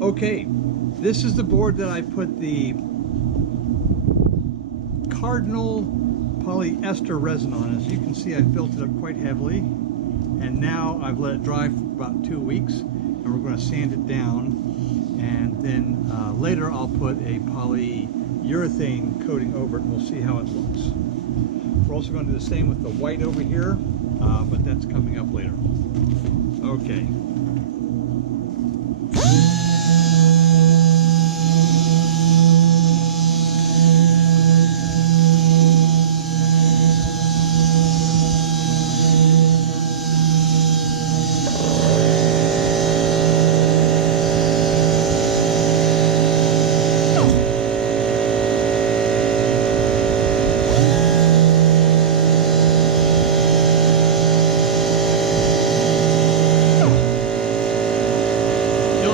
Okay, this is the board that I put the cardinal polyester resin on. As you can see, I've built it up quite heavily, and now I've let it dry for about 2 weeks, and we're going to sand it down, and then later I'll put a polyurethane coating over it, and we'll see how it looks. We're also going to do the same with the white over here, but that's coming up later. Okay.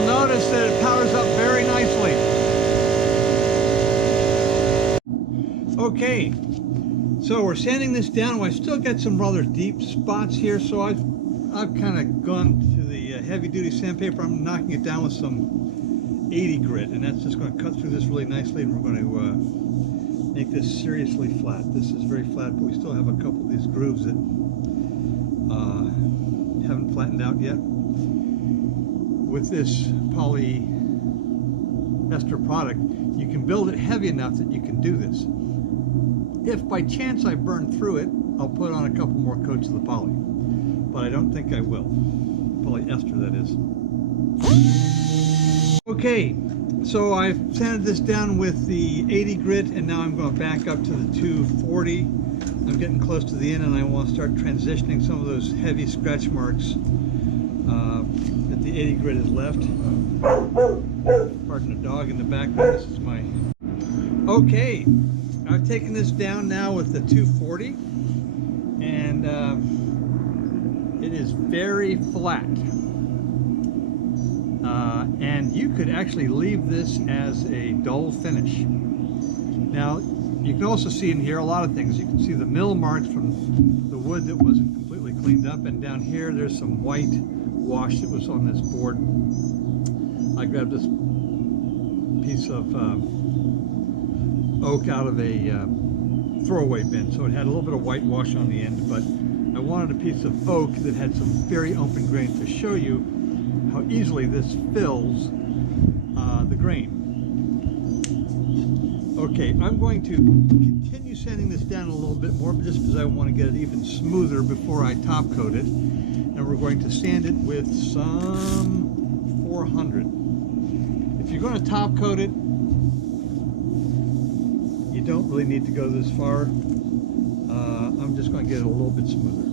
Notice that it powers up very nicely. Okay, so we're sanding this down. I still got some rather deep spots here, so I've kind of gone to the heavy-duty sandpaper. I'm knocking it down with some 80 grit, and that's just going to cut through this really nicely, and we're going to make this seriously flat. This is very flat, but we still have a couple of these grooves that haven't flattened out yet. With this polyester product, you can build it heavy enough that you can do this. If by chance I burn through it, I'll put on a couple more coats of the poly, but I don't think I will. Polyester, that is. Okay, so I've sanded this down with the 80 grit, and now I'm going to back up to the 240. I'm getting close to the end, and I want to start transitioning some of those heavy scratch marks that the 80 grit has left. Pardon the dog in the background. This is my... Okay, I've taken this down now with the 240, and it is very flat. And you could actually leave this as a dull finish. Now, you can also see in here a lot of things. You can see the mill marks from the wood that wasn't completely cleaned up, and down here there's some white wash that was on this board. I grabbed this piece of oak out of a throwaway bin, so it had a little bit of white wash on the end, but I wanted a piece of oak that had some very open grain to show you how easily this fills the grain. Okay, I'm going to continue sanding this down a little bit more, just because I want to get it even smoother before I top coat it. And we're going to sand it with some 400. If you're going to top coat it, you don't really need to go this far. I'm just going to get it a little bit smoother.